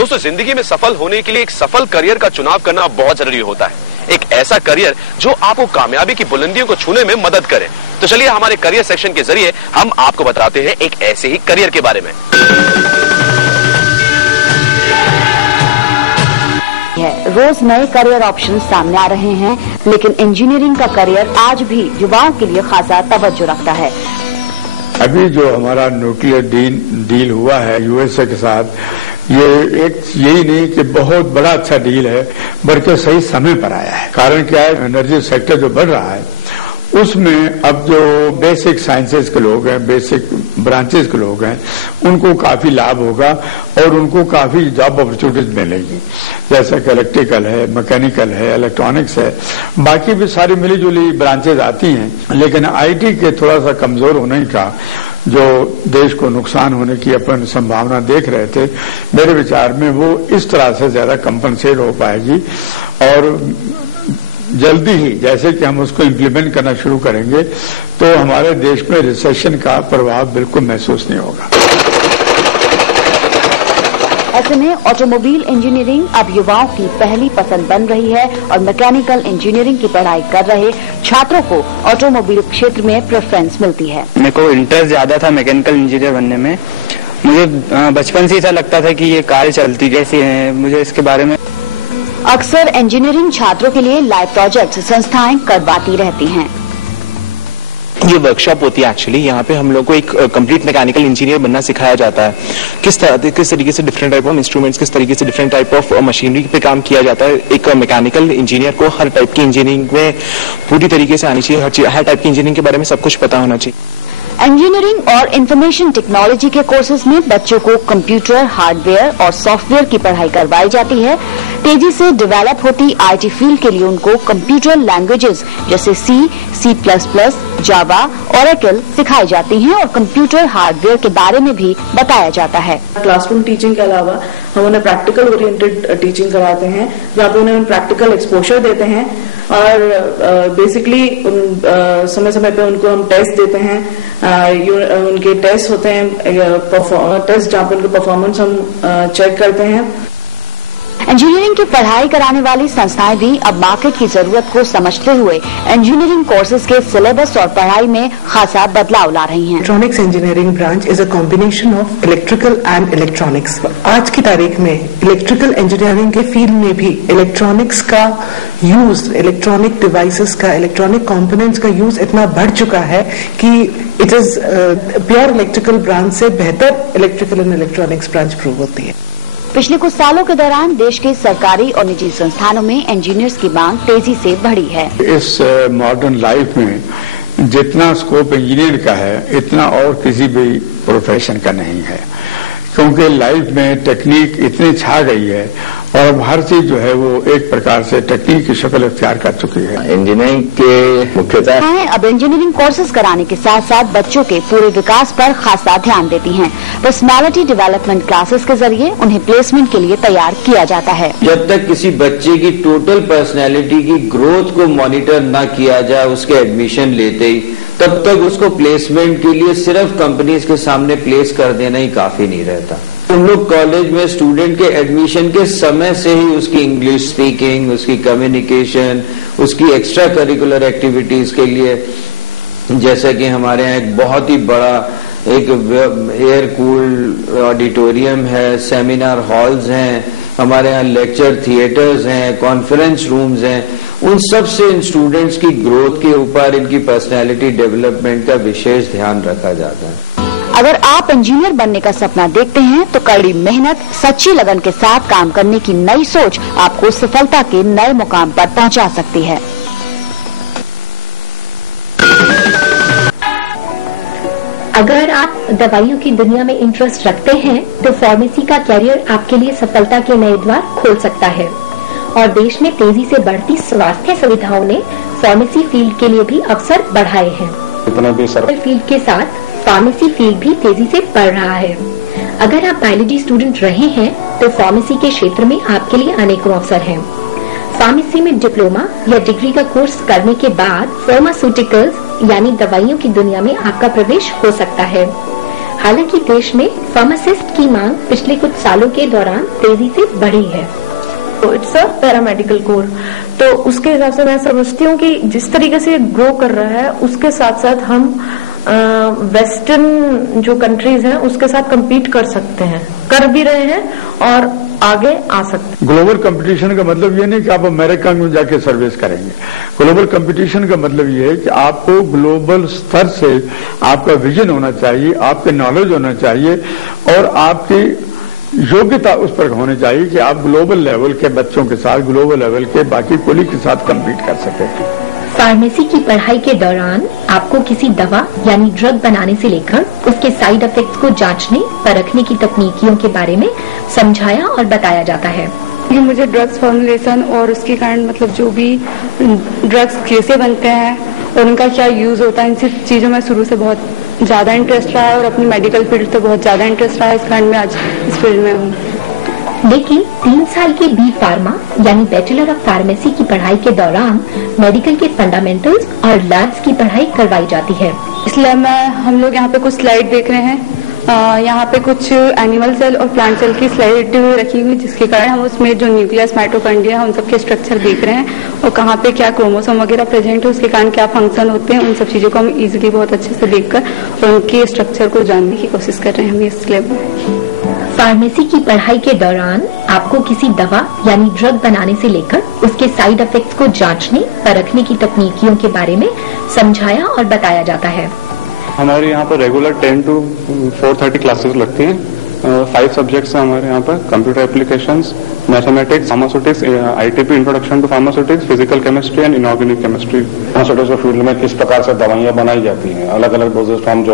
दोस्तों, जिंदगी में सफल होने के लिए एक सफल करियर का चुनाव करना बहुत जरूरी होता है। एक ऐसा करियर जो आपको कामयाबी की बुलंदियों को छूने में मदद करे। तो चलिए हमारे करियर सेक्शन के जरिए हम आपको बताते हैं एक ऐसे ही करियर के बारे में। रोज नए करियर ऑप्शन सामने आ रहे हैं, लेकिन इंजीनियरिंग का करियर आज भी युवाओं के लिए खासा तवज्जो रखता है। अभी जो हमारा न्यूक्लियर डील हुआ है यूएसए के साथ, ये एक यही नहीं कि बहुत बड़ा अच्छा डील है, बल्कि सही समय पर आया है। कारण क्या है, एनर्जी सेक्टर जो बढ़ रहा है उसमें अब जो बेसिक साइंसेज के लोग हैं, बेसिक ब्रांचेस के लोग हैं, उनको काफी लाभ होगा और उनको काफी जॉब अपॉर्चुनिटीज मिलेगी। जैसे कि इलेक्ट्रिकल है, मैकेनिकल है, इलेक्ट्रॉनिक्स है, बाकी भी सारी मिली जुली ब्रांचेज आती हैं। लेकिन आईटी के थोड़ा सा कमजोर होने का जो देश को नुकसान होने की अपन संभावना देख रहे थे, मेरे विचार में वो इस तरह से ज्यादा कंपनसेट हो पाएगी और जल्दी ही जैसे कि हम उसको इम्प्लीमेंट करना शुरू करेंगे तो हमारे देश में रिसेशन का प्रभाव बिल्कुल महसूस नहीं होगा। ऐसे में ऑटोमोबाइल इंजीनियरिंग अब युवाओं की पहली पसंद बन रही है और मैकेनिकल इंजीनियरिंग की पढ़ाई कर रहे छात्रों को ऑटोमोबाइल क्षेत्र में प्रेफरेंस मिलती है। मेरे को इंटरेस्ट ज्यादा था मैकेनिकल इंजीनियर बनने में। मुझे बचपन से ऐसा लगता था कि ये कार चलती कैसी है, मुझे इसके बारे में। अक्सर इंजीनियरिंग छात्रों के लिए लाइव प्रोजेक्ट संस्थाएं करवाती रहती हैं। ये वर्कशॉप होती है एक्चुअली, यहाँ पे हम लोग को एक कंप्लीट मैकेनिकल इंजीनियर बनना सिखाया जाता है। किस तरीके से डिफरेंट टाइप ऑफ इंस्ट्रूमेंट्स, किस तरीके से डिफरेंट टाइप ऑफ मशीनरी पे काम किया जाता है। एक मैकेनिकल इंजीनियर को हर टाइप की इंजीनियरिंग में पूरी तरीके से आनी चाहिए, हर टाइप की इंजीनियरिंग के बारे में सब कुछ पता होना चाहिए। इंजीनियरिंग और इंफॉर्मेशन टेक्नोलॉजी के कोर्सेज में बच्चों को कंप्यूटर, हार्डवेयर और सॉफ्टवेयर की पढ़ाई करवाई जाती है। तेजी से डेवलप होती आईटी फील्ड के लिए उनको कंप्यूटर लैंग्वेजेस जैसे सी++, जावा, ओरेकल सिखाई जाती हैं और कंप्यूटर हार्डवेयर के बारे में भी बताया जाता है। क्लासरूम टीचिंग के अलावा हम उन्हें प्रैक्टिकल ओरिएंटेड टीचिंग कराते हैं, जहाँ पे उन्हें प्रैक्टिकल एक्सपोजर देते हैं और बेसिकली समय समय पे उनको हम टेस्ट देते हैं। उनके टेस्ट होते हैं, टेस्ट जहाँ पे उनके परफॉर्मेंस हम चेक करते हैं। इंजीनियरिंग की पढ़ाई कराने वाली संस्थाएं भी अब मार्केट की जरूरत को समझते हुए इंजीनियरिंग कोर्सेज के सिलेबस और पढ़ाई में खासा बदलाव ला रही हैं। Electronics engineering branch is a combination of electrical and electronics. आज की तारीख में इलेक्ट्रिकल इंजीनियरिंग के फील्ड में भी इलेक्ट्रॉनिक्स का यूज, इलेक्ट्रॉनिक डिवाइसेस का, इलेक्ट्रॉनिक कंपोनेंट्स का यूज इतना बढ़ चुका है कि it is pure electrical branch से बेहतर electrical and electronics branch prove होती है। पिछले कुछ सालों के दौरान देश के सरकारी और निजी संस्थानों में इंजीनियर्स की मांग तेजी से बढ़ी है। इस मॉडर्न लाइफ में जितना स्कोप इंजीनियर का है, इतना और किसी भी प्रोफेशन का नहीं है, क्योंकि लाइफ में टेक्निक इतनी छा गई है और अब हर चीज जो है वो एक प्रकार से टेक्निक की शक्ल इख्तियार कर चुकी है। इंजीनियरिंग के मुख्यतः अब इंजीनियरिंग कोर्सेज कराने के साथ साथ बच्चों के पूरे विकास पर खासा ध्यान देती हैं। पर्सनालिटी डेवलपमेंट क्लासेस के जरिए उन्हें प्लेसमेंट के लिए तैयार किया जाता है। जब तक किसी बच्चे की टोटल पर्सनैलिटी की ग्रोथ को मॉनिटर न किया जाए उसके एडमिशन लेते ही, तब तक उसको प्लेसमेंट के लिए सिर्फ कंपनीज के सामने प्लेस कर देना ही काफी नहीं रहता। हम लोग कॉलेज में स्टूडेंट के एडमिशन के समय से ही उसकी इंग्लिश स्पीकिंग, उसकी कम्युनिकेशन, उसकी एक्स्ट्रा करिकुलर एक्टिविटीज के लिए, जैसा कि हमारे यहाँ एक बहुत ही बड़ा एक एयर कूल्ड ऑडिटोरियम है, सेमिनार हॉल्स हैं, हमारे यहाँ लेक्चर थिएटर्स हैं, कॉन्फ्रेंस रूम्स हैं, उन सब से इन स्टूडेंट्स की ग्रोथ के ऊपर, इनकी पर्सनैलिटी डेवलपमेंट का विशेष ध्यान रखा जाता है। अगर आप इंजीनियर बनने का सपना देखते हैं तो कड़ी मेहनत, सच्ची लगन के साथ काम करने की नई सोच आपको सफलता के नए मुकाम पर पहुंचा सकती है। अगर आप दवाइयों की दुनिया में इंटरेस्ट रखते हैं तो फार्मेसी का कैरियर आपके लिए सफलता के नए द्वार खोल सकता है और देश में तेजी से बढ़ती स्वास्थ्य सुविधाओं ने फार्मेसी फील्ड के लिए भी अवसर बढ़ाए हैं। इतना भी फील्ड के साथ फार्मेसी फील्ड भी तेजी से बढ़ रहा है। अगर आप बायोलॉजी स्टूडेंट रहे हैं तो फार्मेसी के क्षेत्र में आपके लिए अनेकों अवसर हैं। फार्मेसी में डिप्लोमा या डिग्री का कोर्स करने के बाद फार्मास्यूटिकल्स यानी दवाइयों की दुनिया में आपका प्रवेश हो सकता है। हालांकि देश में फार्मासिस्ट की मांग पिछले कुछ सालों के दौरान तेजी से बढ़ी है। तो इट्स अ पैरामेडिकल कोर, तो उसके हिसाब से मैं समझती हूँ कि जिस तरीके से ग्रो कर रहा है उसके साथ साथ हम वेस्टर्न जो कंट्रीज हैं उसके साथ compete कर सकते हैं, कर भी रहे हैं और आगे आ सकते हैं। ग्लोबल कंपटीशन का मतलब ये नहीं कि आप अमेरिका में जाके सर्विस करेंगे। ग्लोबल कंपटीशन का मतलब ये है कि आपको ग्लोबल स्तर से आपका विजन होना चाहिए, आपके नॉलेज होना चाहिए और आपकी योग्यता उस पर होनी चाहिए कि आप ग्लोबल लेवल के बच्चों के साथ, ग्लोबल लेवल के बाकी कोलीग के साथ कम्पीट कर सकें। फार्मेसी की पढ़ाई के दौरान आपको किसी दवा यानी ड्रग बनाने से लेकर उसके साइड इफेक्ट्स को जांचने, परखने की तकनीकियों के बारे में समझाया और बताया जाता है। मुझे ड्रग्स फॉर्मुलेशन और उसके कारण मतलब जो भी ड्रग्स कैसे बनते हैं और उनका क्या यूज होता है, इन सब चीजों में शुरू से बहुत ज्यादा इंटरेस्ट रहा है और अपनी मेडिकल फील्ड तो बहुत ज्यादा इंटरेस्ट रहा है, इस कारण मैं आज इस फील्ड में हूँ। लेकिन 3 साल के बी फार्मा यानी बैचलर ऑफ फार्मेसी की पढ़ाई के दौरान मेडिकल के फंडामेंटल्स और लैब्स की पढ़ाई करवाई जाती है। इसलिए हम लोग यहाँ पे कुछ स्लाइड देख रहे हैं, यहाँ पे कुछ एनिमल सेल और प्लांट सेल की स्लाइड रखी हुई, जिसके कारण हम उसमें जो न्यूक्लियस, माइटोकॉन्ड्रिया उन सबके स्ट्रक्चर देख रहे हैं और कहाँ पे क्या क्रोमोसोम वगैरह प्रेजेंट है, उसके कारण क्या फंक्शन होते हैं, उन सब चीजों को हम इजीली बहुत अच्छे से देखकर और उनके स्ट्रक्चर को जानने की कोशिश कर रहे हैं हम इस लैब में। फार्मेसी की पढ़ाई के दौरान आपको किसी दवा यानी ड्रग बनाने से लेकर उसके साइड इफेक्ट्स को जांचने, परखने की तकनीकियों के बारे में समझाया और बताया जाता है। हमारे यहाँ पर रेगुलर 10 to 4:30 क्लासेस लगती हैं। 5 सब्जेक्ट्स हैं हमारे यहाँ पर: computer applications, mathematics, pharmaceutics, ITP introduction to pharmaceutics, physical chemistry and inorganic chemistry. Pharmaceutics field में किस प्रकार से दवाइयाँ बनाई जाती हैं, अलग अलग डोजेज फॉर्म जो